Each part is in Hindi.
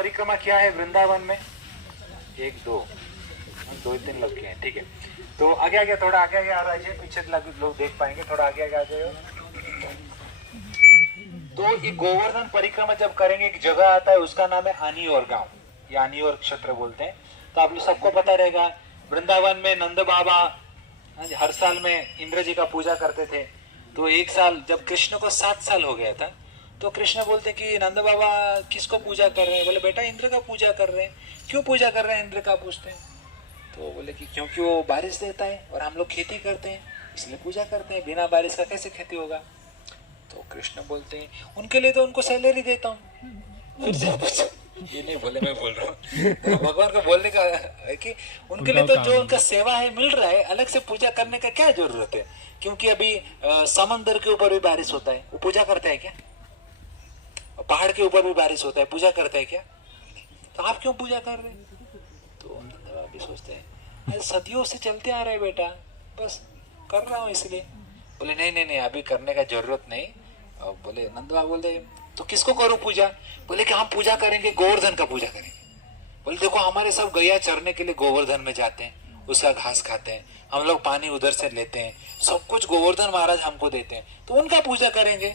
परिक्रमा किया है वृंदावन में? एक दो दो तीन लोग किए हैं, ठीक है। तो आगे आगे थोड़ा आगे आगे आ रहा है, पीछे लोग देख पाएंगे, थोड़ा आगे आगे आ जाए। तो ये गोवर्धन परिक्रमा जब करेंगे, एक जगह आता है उसका नाम है आनियोर गांव, ये आनियोर क्षेत्र बोलते हैं। तो आप लोग सबको पता रहेगा, वृंदावन में नंद बाबा हर साल में इंद्र जी का पूजा करते थे। तो एक साल जब कृष्ण को 7 साल हो गया था, तो कृष्ण बोलते कि नंद बाबा किसको पूजा कर रहे हैं? बोले बेटा इंद्र का पूजा कर रहे हैं। क्यों पूजा कर रहे हैं इंद्र का? पूछते हैं। तो बोले कि क्योंकि वो बारिश देता है और हम लोग खेती करते हैं, इसलिए पूजा करते हैं। बिना बारिश का कैसे खेती होगा? तो कृष्ण बोलते हैं उनके लिए तो उनको सैलरी देता हूँ। फिर से ये नहीं बोले, मैं बोल रहा हूँ तो भगवान को बोलने का है कि उनके लिए तो जो उनका सेवा है मिल रहा है, अलग से पूजा करने का क्या जरूरत है? क्योंकि अभी समंदर के ऊपर भी बारिश होता है, वो पूजा करता है क्या? पहाड़ के ऊपर भी बारिश होता है, पूजा करता है क्या? तो आप क्यों पूजा कर रहे हैं? तो हम भी सोचते हैं सदियों से चलते आ रहे हैं बेटा, बस कर रहा हूँ इसलिए। बोले नहीं नहीं नहीं, अभी करने का जरूरत नहीं। बोले नंद बाबा बोलते तो किसको करूं पूजा? बोले कि हम पूजा करेंगे, गोवर्धन का पूजा करेंगे। बोले देखो हमारे सब गैया चरने के लिए गोवर्धन में जाते हैं, उसका घास खाते हैं, हम लोग पानी उधर से लेते हैं, सब कुछ गोवर्धन महाराज हमको देते हैं, तो उनका पूजा करेंगे।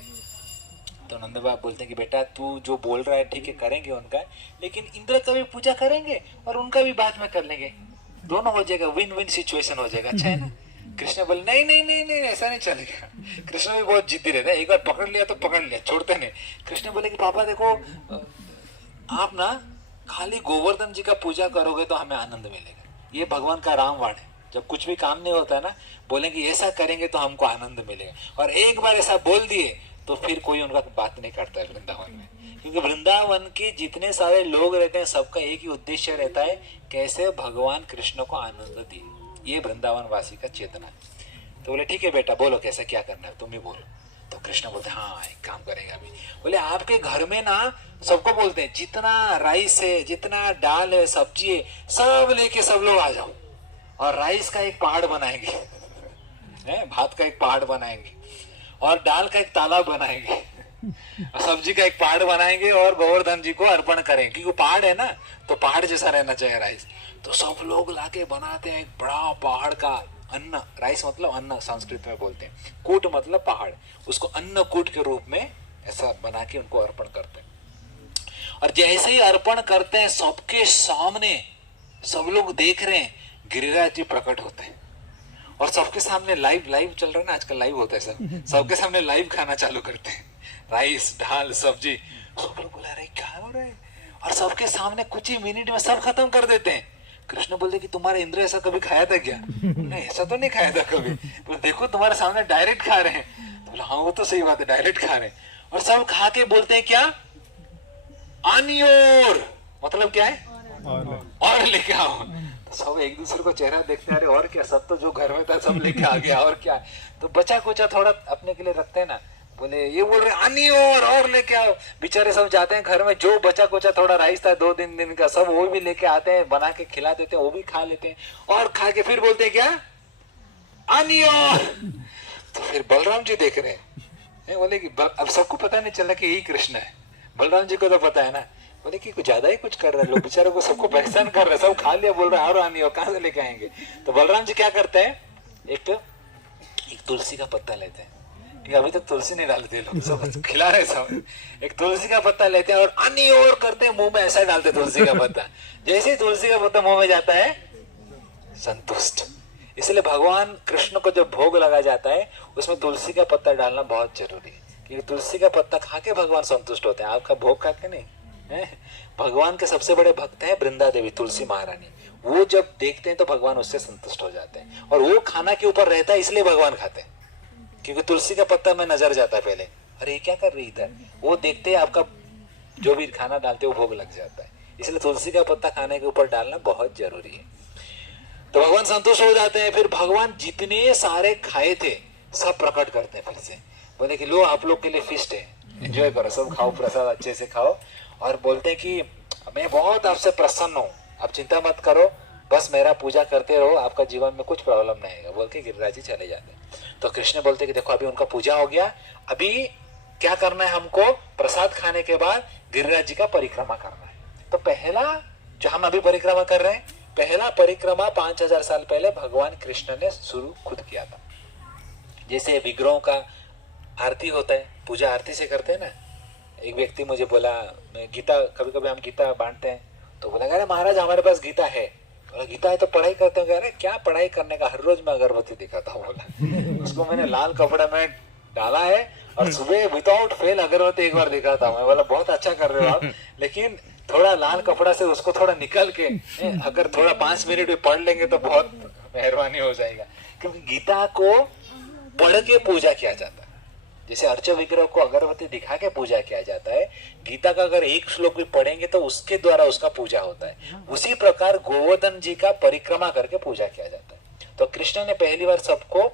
तो नंद बाबा बोलते हैं कि बेटा तू जो बोल रहा है ठीक है, करेंगे उनका, लेकिन इंद्र का भी पूजा करेंगे और उनका भी बाद में कर लेंगे, दोनों हो जाएगा, विन विन सिचुएशन हो जाएगा। अच्छा है ना? कृष्ण बोले नहीं नहीं नहीं नहीं, ऐसा नहीं चलेगा। कृष्ण भी बहुत जिद्दी रहता है, एक बार पकड़ लिया तो पकड़ लिया, छोड़ते नहीं। कृष्ण बोले कि पापा देखो, आप ना खाली गोवर्धन जी का पूजा करोगे तो हमें आनंद मिलेगा, ये भगवान का रामवाण है। जब कुछ भी काम नहीं होता ना, बोलेंगे ऐसा करेंगे तो हमको आनंद मिलेगा, और एक बार ऐसा बोल दिए तो फिर कोई उनका बात नहीं करता है वृंदावन में। क्योंकि वृंदावन के जितने सारे लोग रहते हैं, सबका एक ही उद्देश्य रहता है, कैसे भगवान कृष्ण को आनंद दिए। ये वृंदावन वासी का चेतना है। तो बोले ठीक है बेटा, बोलो कैसे क्या करना है, तुम ही बोलो। तो कृष्ण बोलते हाँ एक काम करेंगे अभी। बोले आपके घर में ना सबको बोलते हैं जितना राइस है, जितना दाल है, सब्जी है, सब लेके सब लोग आ जाओ, और राइस का एक पहाड़ बनाएंगे भात का एक पहाड़ बनाएंगे, और दाल का एक तालाब बनाएंगे, और सब्जी का एक पहाड़ बनाएंगे, और गोवर्धन जी को अर्पण करेंगे। क्योंकि पहाड़ है ना, तो पहाड़ जैसा रहना चाहिए राइस। तो सब लोग लाके बनाते हैं एक बड़ा पहाड़ का अन्न। राइस मतलब अन्न संस्कृत में बोलते हैं, कूट मतलब पहाड़, उसको अन्न कूट के रूप में ऐसा बना के उनको अर्पण करते हैं। और जैसे ही अर्पण करते हैं, सबके सामने सब लोग देख रहे हैं, गिरिराज जी प्रकट होते हैं, और सबके सामने लाइव चल रहा है ना, आजकल लाइव होता है सब, सबके सामने लाइव खाना चालू करते हैं, राइस दाल सब्जी। सब लोग बोला अरे क्या हो रहा है, और सबके सामने कुछ ही मिनट में सब खत्म कर देते हैं। कृष्ण बोलते कि तुम्हारे इंद्र ऐसा कभी खाया था क्या? नहीं ऐसा तो नहीं खाया था कभी। तो देखो तुम्हारे सामने डायरेक्ट खा रहे हैं। तो बोला हाँ वो तो सही बात है, डायरेक्ट खा रहे हैं। और सब खा के बोलते हैं क्या? आनियोर मतलब क्या है? और लेके आओ। तो सब एक दूसरे को चेहरा देखते हैं, अरे और क्या, सब तो जो घर में था सब लेके आ गया, और क्या। तो बचा कुचा थोड़ा अपने के लिए रखते हैं ना। बोले ये बोल रहे आनी और लेके आओ। बेचारे सब जाते हैं घर में, जो बचा कुचा थोड़ा राइस था 2-3 दिन का, सब वो भी लेके आते हैं, बना के खिला देते हैं, वो भी खा लेते हैं, और खा के फिर बोलते हैं क्या? आनी और। तो फिर बलराम जी देख रहे हैं, बोले कि अब सबको पता नहीं चला कि यही कृष्ण है। बलराम जी को तो पता है ना। बोले कि कुछ ज्यादा ही कुछ कर रहे हैं लोग, बेचारों को सबको परेशान कर रहे हैं, सब खा लिया, बोल रहे और आनी और कहां से लेके आएंगे। तो बलराम जी क्या करते हैं, एक तुलसी का पत्ता लेते हैं, अभी तक तुलसी नहीं डालते लोग, सब खिला रहे सब। एक तुलसी का पत्ता लेते हैं और अन्य और करते हैं, मुंह में ऐसा डालते तुलसी का पत्ता। जैसे ही तुलसी का पत्ता मुंह में जाता है, संतुष्ट। इसलिए भगवान कृष्ण को जब भोग लगा जाता है, उसमें तुलसी का पत्ता डालना बहुत जरूरी है, क्योंकि तुलसी का पत्ता खा के भगवान संतुष्ट होते हैं, आपका भोग खा के नहीं है। भगवान के सबसे बड़े भक्त है वृंदा देवी, तुलसी महारानी। वो जब देखते हैं तो भगवान उससे संतुष्ट हो जाते हैं, और वो खाना के ऊपर रहता है इसलिए भगवान खाते हैं, क्योंकि तुलसी का पत्ता में नजर जाता है पहले, अरे ये क्या कर रही इधर, वो देखते हैं आपका जो भी खाना डालते हो भोग लग जाता है। इसलिए तुलसी का पत्ता खाने के ऊपर डालना बहुत जरूरी है। तो भगवान संतुष्ट हो जाते हैं। फिर भगवान जितने सारे खाए थे सब प्रकट करते हैं फिर से, बोले कि लो आप लोग के लिए फिस्ट है, एंजॉय करो, सब खाओ, प्रसाद अच्छे से खाओ। और बोलते हैं कि मैं बहुत आपसे प्रसन्न हूँ, आप चिंता मत करो, बस मेरा पूजा करते रहो, आपका जीवन में कुछ प्रॉब्लम नहीं आएगा, बोल के गिरिराज जी चले जाते हैं। तो कृष्ण बोलते कि देखो अभी उनका पूजा हो गया, अभी क्या करना है हमको, प्रसाद खाने के बाद गिरिराज जी का परिक्रमा करना है। तो पहला जो हम अभी परिक्रमा कर रहे हैं, पहला परिक्रमा 5000 साल पहले भगवान कृष्ण ने शुरू खुद किया था। जैसे विग्रहों का आरती होता है, पूजा आरती से करते हैं ना। एक व्यक्ति मुझे बोला, मैं गीता, कभी कभी हम गीता बांटते हैं, तो बोला अरे महाराज हमारे पास गीता है। बोला गीता है तो पढ़ाई करते हैं। अरे क्या पढ़ाई करने का, हर रोज मैं अगरबत्ती दिखाता हूँ। बोला उसको मैंने लाल कपड़े में डाला है और सुबह विदाउट फेल अगरबत्ती एक बार दिखाता हूँ। मैं बोला बहुत अच्छा कर रहे हो आप, लेकिन थोड़ा लाल कपड़ा से उसको थोड़ा निकल के अगर थोड़ा 5 मिनट भी पढ़ लेंगे तो बहुत मेहरबानी हो जाएगा। क्योंकि गीता को पढ़ के पूजा किया जाता है। जैसे अर्च विग्रह को अगरबत्ती दिखा के पूजा किया जाता है, गीता का अगर एक श्लोक भी पढ़ेंगे तो उसके द्वारा उसका पूजा होता है। उसी प्रकार गोवर्धन जी का परिक्रमा करके पूजा किया जाता है। तो कृष्ण ने पहली बार सबको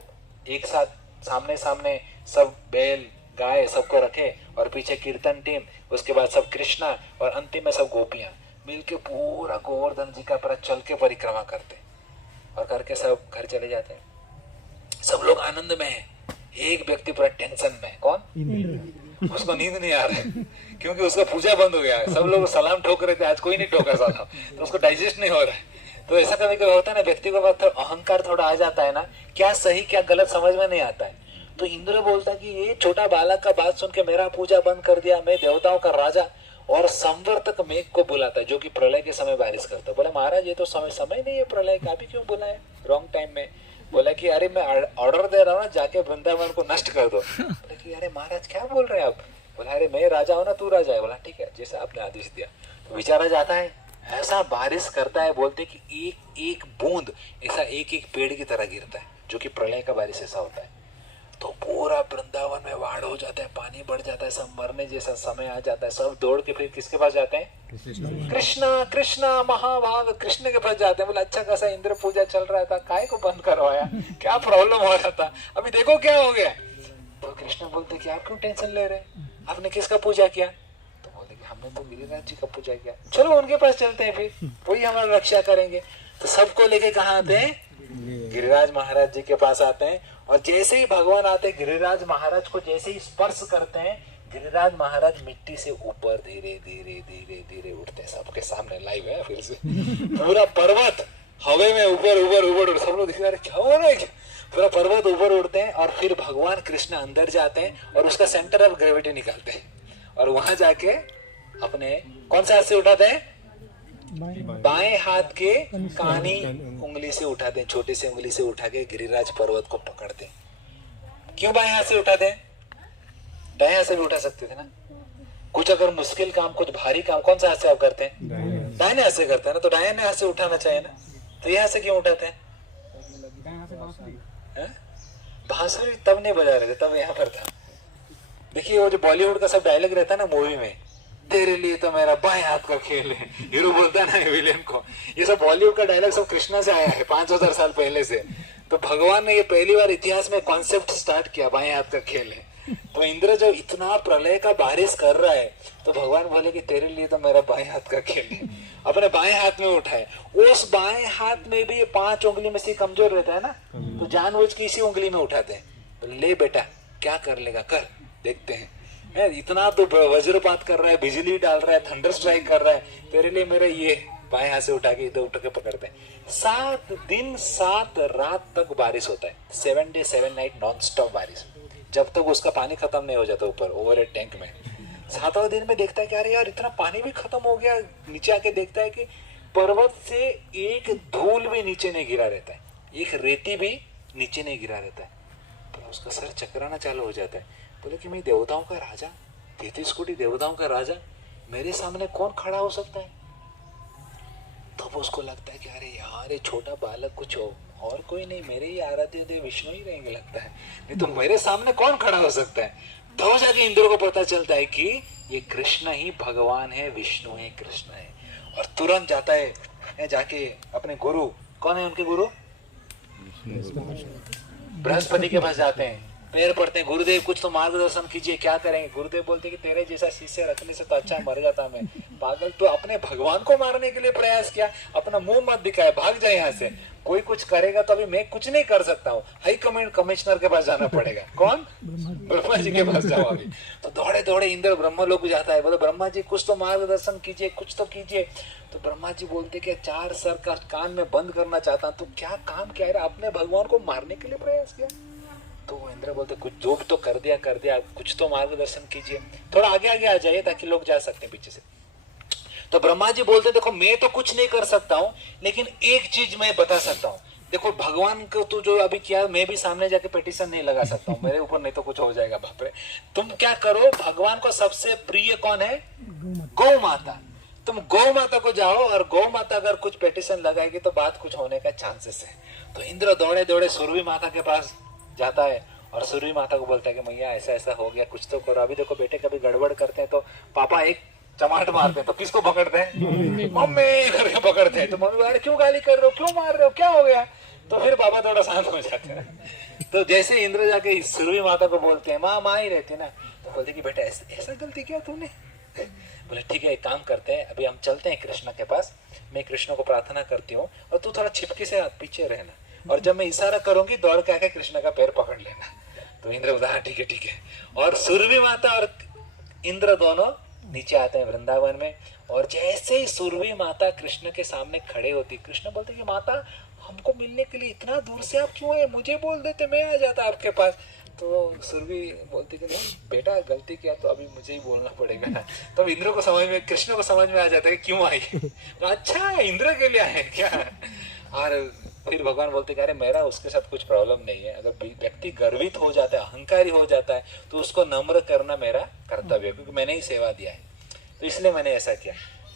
एक साथ सामने सामने सब बैल गाय सबको रखे और पीछे कीर्तन टीम, उसके बाद सब कृष्णा और अंतिम में सब गोपियां मिलके पूरा गोवर्धन जी का पूरा चल के परिक्रमा करते और करके सब घर चले जाते हैं। सब लोग आनंद में है, एक व्यक्ति पूरा टेंशन में। कौन? उसको नींद नहीं आ रहा है क्योंकि उसका पूजा बंद हो गया है। सब लोग सलाम ठोक रहे थे, आज कोई नहीं ठोका सलाम, तो उसको डाइजेस्ट नहीं हो रहा है। तो ऐसा कभी कभी होता है ना, व्यक्ति को अहंकार थोड़ा आ जाता है ना, क्या सही क्या गलत समझ में नहीं आता है। तो इंद्र बोलता कि ये छोटा बालक का बात सुन के मेरा पूजा बंद कर दिया, मैं देवताओं का राजा और संवर्तक मेघ को बुलाता है जो कि प्रलय के समय बारिश करता है। बोला महाराज ये तो समय नहीं है प्रलय का, अभी क्यों बुलाए रॉन्ग टाइम में। बोला कि अरे मैं ऑर्डर दे रहा हूँ ना, जाके वृंदावन को नष्ट कर दो। बोला कि अरे महाराज क्या बोल रहे हैं आप। बोला अरे मैं राजा हूँ ना, तू राजा है। बोला ठीक है जैसा आपने आदेश दिया। तो विचारा जाता है, ऐसा बारिश करता है, बोलते कि एक एक बूंद ऐसा एक एक पेड़ की तरह गिरता है, जो कि प्रलय का बारिश ऐसा होता है। तो पूरा वृंदावन में बाढ़ हो जाता है, पानी बढ़ जाता है, सब मरने जैसा समय आ जाता है। सब दौड़ के फिर किसके पास जाते हैं? कृष्णा कृष्णा महाभाग कृष्ण के पास जाते हैं। बोला अच्छा खासा इंद्र पूजा चल रहा था, काय को बंद करवाया, क्या प्रॉब्लम हो रहा था, अभी देखो क्या हो गया। तो कृष्ण बोलते कि आप क्यों टेंशन ले रहे, आपने किसका पूजा किया। तो बोले कि हमने तो गिरिराज जी का पूजा किया। चलो उनके पास चलते हैं, फिर वही हमारी रक्षा करेंगे। तो सबको लेके कहाँ आते हैं? गिरिराज महाराज जी के पास आते हैं। और जैसे ही भगवान आते हैं, गिरिराज महाराज को जैसे ही स्पर्श करते हैं, गिरिराज महाराज मिट्टी से ऊपर धीरे धीरे धीरे धीरे उठते हैं। सबके सामने लाइव है, फिर से पूरा पर्वत हवे में ऊपर ऊपर ऊपर, सब लोग दिख रहे क्या हो रहा है, पूरा पर्वत ऊपर उड़ते हैं। और फिर भगवान कृष्ण अंदर जाते हैं और उसका सेंटर ऑफ ग्रेविटी निकालते हैं और वहां जाके अपने कौन सा हाथ से उठाते हैं? बाएं हाथ के कानी उंगली से उठाते हैं, छोटी सी उंगली से उठा के गिरिराज पर्वत को पकड़ते हैं। क्यों बाएं हाथ से उठाते हैं? दाएं हाथ से भी उठा सकते थे ना। कुछ अगर मुश्किल काम, कुछ भारी काम कौन सा हाथ से आप करते हैं? दाहिने हाथ से करते हैं ना। तो दाहिने हाथ से उठाना चाहिए ना। तो यहाँ से क्यों उठाते हैं? बांसुरी तब नहीं बजा रहे थे, तब यहाँ पर था। देखिए वो जो बॉलीवुड का सब डायलॉग रहता है ना मूवी में, तेरे लिए तो मेरा बाएं हाथ का खेल है, हीरो बोलता है ना विलेन को। ये सब बॉलीवुड का डायलॉग सब कृष्णा से आया है 5000 साल पहले से। तो भगवान ने ये पहली बार इतिहास में कॉन्सेप्ट स्टार्ट किया, बाएं हाथ का खेल है। तो इंद्र जब इतना प्रलय का बारिश कर रहा है, तो भगवान बोले कि तेरे लिए तो मेरा बाएं हाथ का खेल है। अपने बाएं हाथ में उठाए। उस बाएं हाथ में भी 5 उंगली में से कमजोर रहता है ना, तो जानबूझ के इसी उंगली में उठाते हैं। ले बेटा क्या कर लेगा, कर देखते हैं। इतना तो वज्रपात कर रहा है, बिजली डाल रहा है, थंडर स्ट्राइक कर रहा है, तेरे लिए मेरा ये बाएं हाथ से उठा के इधर उठा के पकड़ते हैं। 7 दिन 7 रात तक बारिश होता है, 7 डे 7 नाइट नॉन स्टॉप बारिश, जब तक उसका पानी खत्म नहीं हो जाता ऊपर ओवरहेड टैंक में। 7वें दिन में देखता है कि अरे यार इतना पानी भी खत्म हो गया। नीचे आके देखता है कि पर्वत से एक धूल भी नीचे नहीं गिरा रहता है, एक रेती भी नीचे नहीं गिरा रहता है। तो उसका सर चकराना चालू हो जाता है। बोले कि मैं देवताओं का राजा, 33 कोटि देवताओं का राजा, मेरे सामने कौन खड़ा हो सकता है। तो उसको लगता है कि अरे यार ये छोटा बालक, कुछ और कोई नहीं, मेरे ही आराध्य देव विष्णु ही रहेंगे लगता है, नहीं तो मेरे सामने कौन खड़ा हो सकता है। तो जाके इंद्र को पता चलता है कि ये कृष्ण ही भगवान है, विष्णु है, कृष्ण है। और तुरंत जाता है जाके अपने गुरु, कौन है उनके गुरु? बृहस्पति के पास जाते हैं। पैर पड़ते हैं, गुरुदेव कुछ तो मार्गदर्शन कीजिए, क्या करेंगे? गुरुदेव बोलते कि तेरे जैसा शिष्य रखने से तो अच्छा मर जाता मैं। पागल, तो अपने भगवान को मारने के लिए प्रयास किया, अपना मुंह मत दिखाए, भाग जाए यहाँ से। कोई कुछ करेगा तो अभी मैं कुछ नहीं कर सकता हूँ, हाई कमिश्नर के पास जाना पड़ेगा। कौन? ब्रह्मा जी के पास जाओ अभी। तो दौड़े दौड़े इंद्र ब्रह्मा लोग जाता है, बोले ब्रह्मा जी कुछ तो मार्गदर्शन कीजिए, कुछ तो कीजिए। तो ब्रह्मा जी बोलते कि 4 सर का कान में बंद करना चाहता हूँ। तो क्या काम क्या है, अपने भगवान को मारने के लिए प्रयास किया? तो इंद्र बोलते कुछ जो भी तो कर दिया, कुछ तो मार्गदर्शन कीजिए, थोड़ा आगे आगे आ जाइए ताकि लोग जा सकते हैं पीछे से। तो ब्रह्मा जी बोलते देखो मैं तो कुछ नहीं कर सकता हूँ, लेकिन एक चीज मैं बता सकता हूँ। देखो भगवान को तो जो अभी किया, मैं भी सामने जाके पिटीशन नहीं लगा सकता हूँ, मेरे ऊपर नहीं तो कुछ हो जाएगा, बाप रे। तुम क्या करो, भगवान को सबसे प्रिय कौन है? गौ माता। तुम गौ माता को जाओ, और गौ माता अगर कुछ पिटीशन लगाएगी तो बात कुछ होने का चांसेस है। तो इंद्र दौड़े दौड़े सुरभि माता के पास जाता है, और सुरभि माता को बोलता है कि मैया ऐसा ऐसा हो गया, कुछ तो करो। अभी देखो बेटे कभी गड़बड़ करते हैं तो पापा एक चमाट मारते हैं, तो किसको पकड़ते हैं? मम्मी करके पकड़ते हैं। तो मम्मी अरे क्यों गाली कर रहे हो, क्यों मार रहे हो, क्या हो गया? तो फिर पापा थोड़ा शांत हो जाते हैं। तो जैसे इंद्र जाके सुरभि माता को बोलते हैं, माँ ही रहती है ना, तो बोलते कि बेटा ऐसा गलती किया तूने? बोले ठीक है, एक काम करते हैं, अभी हम चलते हैं कृष्ण के पास, मैं कृष्ण को प्रार्थना करती हूँ और तू थोड़ा छिपके से पीछे रहना, और जब मैं इशारा करूंगी दौड़ के आके कृष्ण का पैर पकड़ लेना। तो इंद्र बोला ठीक है ठीक है। और सुरभि माता और इंद्र दोनों नीचे आते हैं वृंदावन में, और जैसे ही सुरभि माता कृष्ण के सामने खड़े होती, कृष्ण बोलते कि माता हमको मिलने के लिए इतना दूर से आप क्यों आए, मुझे बोल देते मैं आ जाता आपके पास। तो सुरभि बोलती कि नहीं बेटा गलती किया तो अभी मुझे ही बोलना पड़ेगा। तो इंद्र को समझ में, कृष्ण को समझ में आ जाता है कि क्यों आई। तो अच्छा इंद्र के लिए आए क्या? और फिर भगवान बोलते कि अरे मेरा उसके साथ कुछ प्रॉब्लम नहीं है, अगर व्यक्ति गर्वित हो जाता है, अहंकारी हो जाता है, तो उसको नम्र करना मेरा कर्तव्य है, क्योंकि मैंने ही सेवा दिया है, तो इसलिए मैंने ऐसा किया।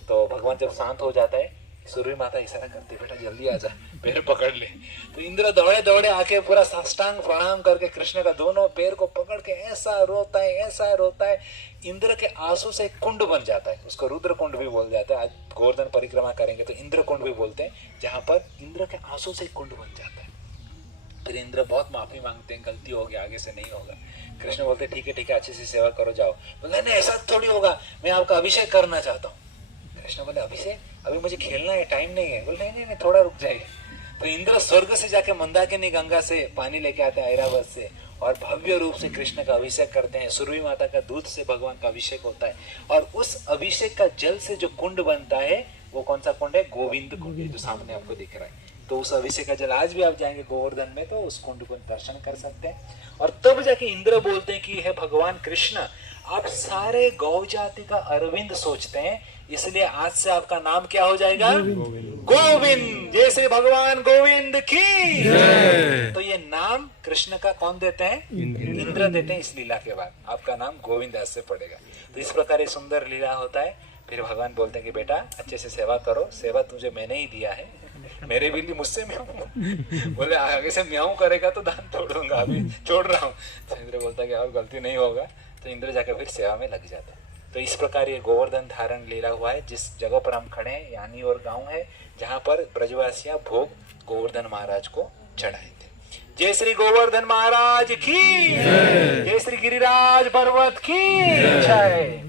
तो भगवान जब शांत हो जाता है, सुरभि माता इशारा करती बेटा जल्दी आ जा, पैर पकड़ ले। तो इंद्र दौड़े दौड़े आके पूरा साष्टांग प्रणाम करके कृष्ण का दोनों पैर को पकड़ के ऐसा रोता है, ऐसा रोता है, इंद्र के आंसू से कुंड बन जाता है, उसको रुद्र कुंड भी बोल जाता है। आज गोवर्धन परिक्रमा करेंगे तो इंद्र कुंड भी बोलते हैं, जहां पर इंद्र के आंसू से कुंड बन जाता है। फिर इंद्र बहुत माफी मांगते हैं, गलती हो गया, आगे से नहीं होगा। कृष्ण बोलते ठीक है अच्छे से सेवा करो, जाओ। बोले नहीं ऐसा थोड़ी होगा, मैं आपका अभिषेक करना चाहता हूँ। कृष्ण बोले अभिषेक? अभी मुझे खेलना है, टाइम नहीं है। बोले नहीं थोड़ा रुक जाइए। तो इंद्र स्वर्ग से जाके मंदाकिनी गंगा से पानी लेके आते हैं, ऐरावत से, और भव्य रूप से कृष्ण का अभिषेक करते हैं। सुरभि माता का दूध से भगवान का अभिषेक होता है, और उस अभिषेक का जल से जो कुंड बनता है वो कौन सा कुंड है? गोविंद कुंड, जो सामने आपको दिख रहा है। तो उस अभिषेक का जल आज भी आप जाएंगे गोवर्धन में तो उस कुंड को दर्शन कर सकते हैं। और तब जाके इंद्र बोलते हैं कि हे भगवान कृष्ण, आप सारे गौ जाति का अरविंद सोचते हैं, इसलिए आज से आपका नाम क्या हो जाएगा? गोविंद। जैसे भगवान गोविंद की। तो ये नाम कृष्ण का कौन देते हैं? इंद्र देते हैं। इस लीला के बाद आपका नाम गोविंद आज से पड़ेगा। तो इस प्रकार ये सुंदर लीला होता है। फिर भगवान बोलते हैं कि बेटा अच्छे से सेवा करो, सेवा तुझे मैंने ही दिया है, मेरे भी लिए मुझसे म्याऊं। बोले आगे से म्याऊं करेगा तो दान तोड़ दूंगा, अभी छोड़ रहा हूँ। तो इंद्र बोलता है कि और गलती नहीं होगा। तो इंद्र जाकर फिर सेवा में लग जाता है। तो इस प्रकार ये गोवर्धन धारण लीला हुआ है। जिस जगह पर हम खड़े हैं यानी और गांव है, जहाँ पर ब्रजवासियां भोग गोवर्धन महाराज को चढ़ाए थे। जय श्री गोवर्धन महाराज की, जय श्री गिरिराज पर्वत की जय।